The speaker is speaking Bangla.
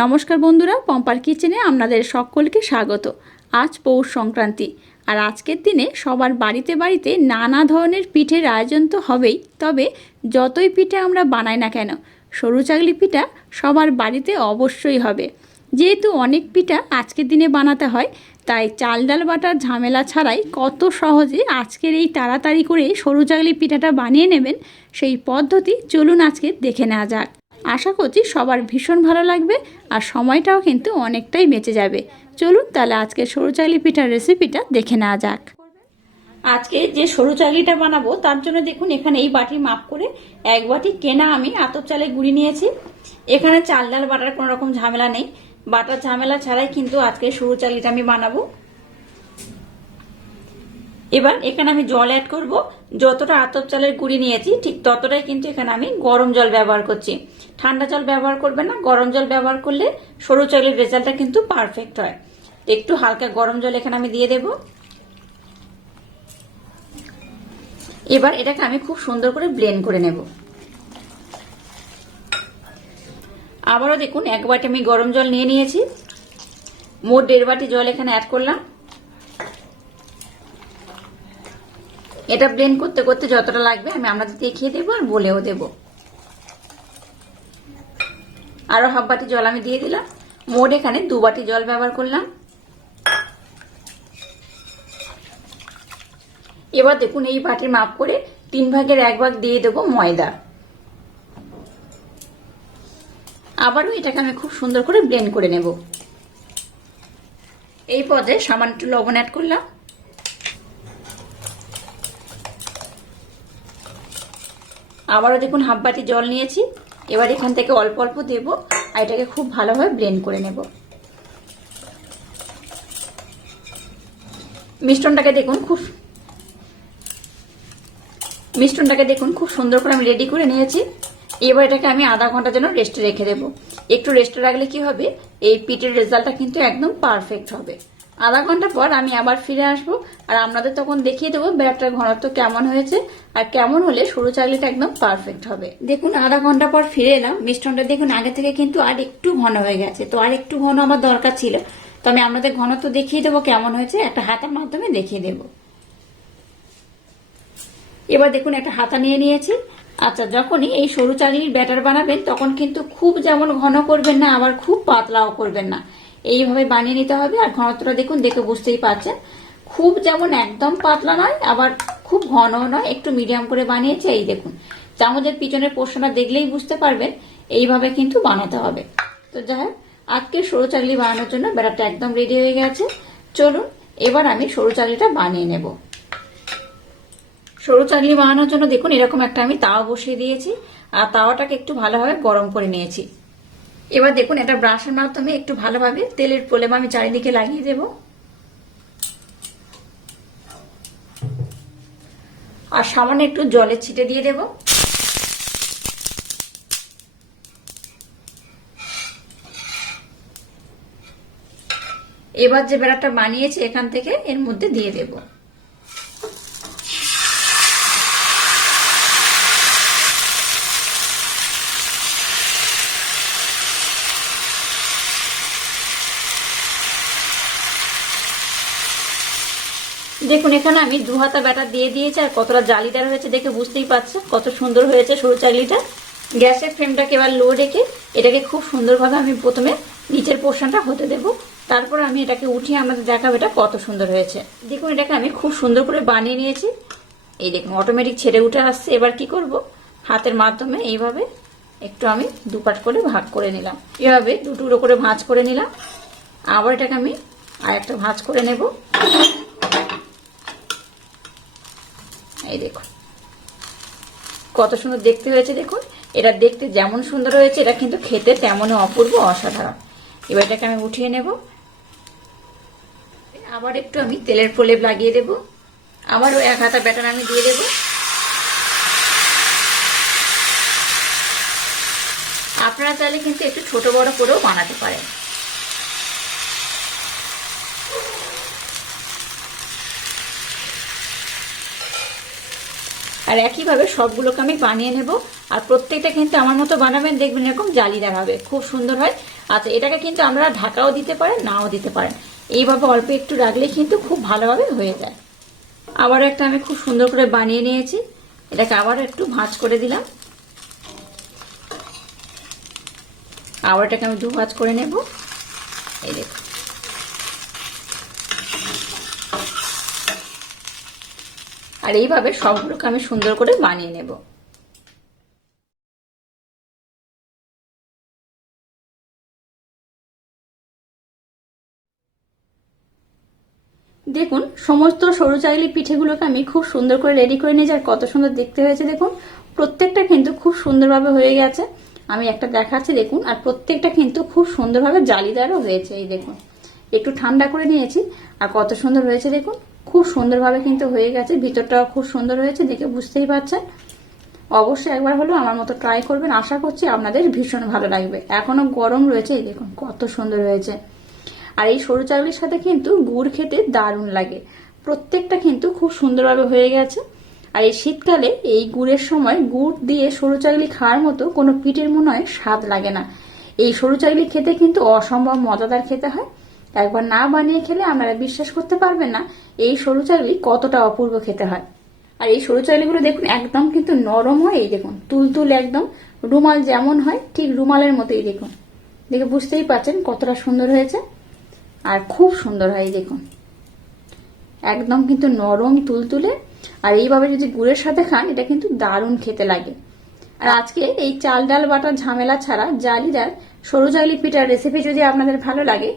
নমস্কার বন্ধুরা, পম্পার কিচেনে আপনাদের সকলকে স্বাগত। আজ পৌষ সংক্রান্তি, আর আজকের দিনে সবার বাড়িতে বাড়িতে নানা ধরনের পিঠের আয়োজন তো হবেই, তবে যতই পিঠে আমরা বানাই না কেন, সরু চাগলি পিঠা সবার বাড়িতে অবশ্যই হবে। যেহেতু অনেক পিঠা আজকের দিনে বানাতে হয়, তাই চাল ডাল বাটার ঝামেলা ছাড়াই কত সহজে আজকের এই তাড়াতাড়ি করে সরু চাগলি পিঠাটা বানিয়ে নেবেন, সেই পদ্ধতি চলুন আজকে দেখে নেওয়া যাক। আশা করছি সবার ভীষণ ভালো লাগবে আর সময়টাও কিন্তু অনেকটাই বেঁচে যাবে। চলুন তাহলে আজকে সরু চাগলি পিঠার রেসিপিটা দেখে নেওয়া যাক। আজকে যে সরু চাগলিটা বানাবো, তার জন্য দেখুন এখানে এই বাটি মাপ করে এক বাটি কেনা আমি আতপ চালে গুঁড়ি নিয়েছি। এখানে চাল ডাল বাটার কোনো রকম ঝামেলা নেই। বাটার ঝামেলা ছাড়াই কিন্তু আজকে সরু চাগলিটা আমি বানাবো। এবার এখানে আমি জল অ্যাড করব। যতটা আতপ চালের গুঁড়ি নিয়েছি, ঠিক ততটাই কিন্তু এখানে আমি গরম জল ব্যবহার করছি। ঠান্ডা জল ব্যবহার করবেন না, গরম জল ব্যবহার করলে সরু চালের রেজাল্টটা কিন্তু পারফেক্ট হয়। একটু হালকা গরম জল এখানে আমি দিয়ে দেব। এবার এটাকে আমি খুব সুন্দর করে ব্লেন্ড করে নেব। আবারও দেখুন, এক বাটি আমি গরম জল নিয়ে নিয়েছি। মোট দেড় বাটি জল এখানে অ্যাড করলাম। এটা ব্লেন্ড করতে করতে যতটা লাগবে আমি আপনাদের দেখিয়ে দেবো আর বলেও দেব। আরও হাফ বাটি জল আমি দিয়ে দিলাম। মোট এখানে দু বাটি জল ব্যবহার করলাম। এবার দেখুন এই বাটির মাপ করে তিন ভাগের এক ভাগ দিয়ে দেবো ময়দা। আবারও এটাকে আমি খুব সুন্দর করে ব্লেন্ড করে নেব। এই পদে সামান্য একটু লবণ অ্যাড করলাম। আবারও দেখুন হাফ বাটি জল নিয়েছি। এবার এখান থেকে অল্প অল্প দেব আর এটাকে খুব ভালোভাবে ব্লেন্ড করে নেব। মিষ্টনটাকে দেখুন খুব মিষ্টনটাকে দেখুন খুব সুন্দর করে আমি রেডি করে নিয়েছি। এবার এটাকে আমি আধা ঘণ্টার জন্য রেস্টে রেখে দেবো। একটু রেস্টে রাখলে কি হবে? এই পিঠের রেজাল্টটা কিন্তু একদম পারফেক্ট হবে। আধা ঘণ্টা পর আমি আবার ফিরে আসব। আর আপনাদের তখন দেখিয়ে দেবো ব্যাটার ঘনত্ব কেমন হয়েছে আর কেমন হলে সরু চাকলিটা একদম পারফেক্ট হবে। দেখুন, আধা ঘণ্টা পর ফিরে এলাম। মিষ্টনটা দেখুন, আগে থেকে কিন্তু আর একটু ঘন হয়ে গেছে। তো আর একটু ঘন আমার দরকার ছিল। তো আমি আপনাদের ঘনত্ব দেখিয়ে দেবো কেমন হয়েছে। একটা হাতার মাধ্যমে দেখিয়ে দেবো। এবার দেখুন, একটা হাতা নিয়ে নিয়েছি। আচ্ছা যখনই এই সরু চালির ব্যাটার বানাবেন, তখন কিন্তু খুব যেমন ঘন করবেন না, আবার খুব পাতলাও করবেন না। এইভাবে বানিয়ে নিতে হবে, আর ঘনত্বটা দেখুন, দেখে বুঝতেই পারছেন। খুব যেমন একদম পাতলা নয়, আবার খুব ঘন নয়, একটু মিডিয়াম করে বানিয়েছে, এই দেখুন। চামচের পিছনের পোর্শনটা দেখলেই বুঝতে পারবেন, এইভাবে কিন্তু বানাতে হবে। তো যাই হোক, আজকে সরু চাকলি বানানোর জন্য বেড়াটা একদম রেডি হয়ে গেছে। চলুন, এবার আমি সরু চাকলিটা বানিয়ে নেব। সরু চাকলি বানানোর জন্য দেখুন, এরকম একটা আমি তাওয়া বসিয়ে দিয়েছি, আর তাওয়াটাকে একটু ভালোভাবে গরম করে নিয়েছি। এবার দেখুন, এটা ব্রাশের মাধ্যমে একটু ভালোভাবে তেলের প্রলেপ আমি চারিদিকে লাগিয়ে দেব। আর সামান্য একটু জলের ছিটে দিয়ে দেব। এবার যে বেড়াটা বানিয়েছি এখান থেকে এর মধ্যে দিয়ে দেবো। দেখুন, এখানে আমি দু হাতা ব্যাটার দিয়ে দিয়েছি আর কতটা জালিদার হয়েছে দেখে বুঝতেই পারছে। কত সুন্দর হয়েছে সরু চাকলিটা। গ্যাসের ফ্লেমটাকে এবার লো রেখে এটাকে খুব সুন্দরভাবে আমি প্রথমে নিচের পোর্শনটা হতে দেব। তারপর আমি এটাকে উঠিয়ে আমাদের দেখাবো এটা কত সুন্দর হয়েছে। দেখুন, এটাকে আমি খুব সুন্দর করে বানিয়ে নিয়েছি। এই দেখুন অটোমেটিক ছেড়ে উঠে আসছে। এবার কি করব? হাতের মাধ্যমে এইভাবে একটু আমি দুপাট করে ভাগ করে নিলাম। এভাবে দুটুকরো করে ভাঁজ করে নিলাম। আবার এটাকে আমি আর একটা ভাঁজ করে নেব। এই দেখুন। কত সুন্দর দেখতে হয়েছে দেখুন। এটা দেখতে যেমন সুন্দর হয়েছে, এটা কিন্তু খেতে তেমনই অপূর্ব, অসাধারণ। এবার এটাকে আমি উঠিয়ে নেব। আবার একটু আমি তেলের প্রলেপ লাগিয়ে দেব। আবারও এক হাতা ব্যাটার আমি দিয়ে দেব। আপনারা চাইলে কিন্তু একটু ছোট বড় করেও বানাতে পারেন। আর একইভাবে সবগুলোকে আমি বানিয়ে নেব। আর প্রত্যেকটা কিন্তু আমার মতো বানাবেন, দেখবেন এরকম জালিদার হবে। খুব সুন্দর হয়। আচ্ছা এটাকে কিন্তু আমরা ঢাকাও দিতে পারেন, নাও দিতে পারেন। এইভাবে অল্প একটু রাখলে কিন্তু খুব ভালোভাবে হয়ে যায়। আবার একটা আমি খুব সুন্দর করে বানিয়ে নিয়েছি। এটাকে আবার একটু ভাঁজ করে দিলাম। আবার এটাকে আমি দু ভাঁজ করে নেব। এই দেখো আর এইভাবে সবগুলোকে আমি সুন্দর করে বানিয়ে নেব। দেখুন, সমস্ত সরু চাইলি পিঠেগুলোকে আমি খুব সুন্দর করে রেডি করে নিয়েছি, আর কত সুন্দর দেখতে হয়েছে, দেখুন। প্রত্যেকটা কিন্তু খুব সুন্দরভাবে হয়ে গেছে। আমি একটা দেখাচ্ছি, দেখুন, আর প্রত্যেকটা কিন্তু খুব সুন্দরভাবে জালিদারও হয়েছে, এই দেখুন। একটু ঠান্ডা করে নিয়েছি, আর কত সুন্দর হয়েছে, দেখুন। খুব সুন্দরভাবে কিন্তু হয়ে গেছে। ভিতরটাও খুব সুন্দর হয়েছে, দেখে বুঝতেই পারছেন। অবশ্যই একবার হলেও আমার মতো ট্রাই করবেন। আশা করছি আপনাদের ভীষণ ভালো লাগবে। এখনও গরম রয়েছে দেখুন কত সুন্দর হয়েছে। আর এই সরু চাউলের সাথে কিন্তু গুড় খেতে দারুণ লাগে। প্রত্যেকটা কিন্তু খুব সুন্দরভাবে হয়ে গেছে। আর এই শীতকালে এই গুড়ের সময় গুড় দিয়ে সরু চাউলি খাওয়ার মতো কোনো পিঠের মনে হয় স্বাদ লাগে না। এই সরু চাউলি খেতে কিন্তু অসম্ভব মজাদার খেতে হয়। একবার না বানিয়ে খেলে আপনারা বিশ্বাস করতে পারবেন না, এই সরু চালগুলি কতটা অপূর্ব খেতে হয়। আর এই সরু চাউলিগুলো দেখুন একদম কিন্তু নরম হয়, এই দেখুন, তুলতুল একদম, রুমাল যেমন হয়, ঠিক রুমালের মতোই দেখুন। দেখে বুঝতেই পারছেন কতটা সুন্দর হয়েছে। আর খুব সুন্দর হয়, এই দেখুন। একদম কিন্তু নরম তুলতুলে। আর এইভাবে যদি গুড়ের সাথে খান, এটা কিন্তু দারুণ খেতে লাগে। আর আজকে এই চাল ডাল বাটার ঝামেলা ছাড়া জালিদার সরু জালি পিঠার রেসিপি যদি আপনাদের ভালো লাগে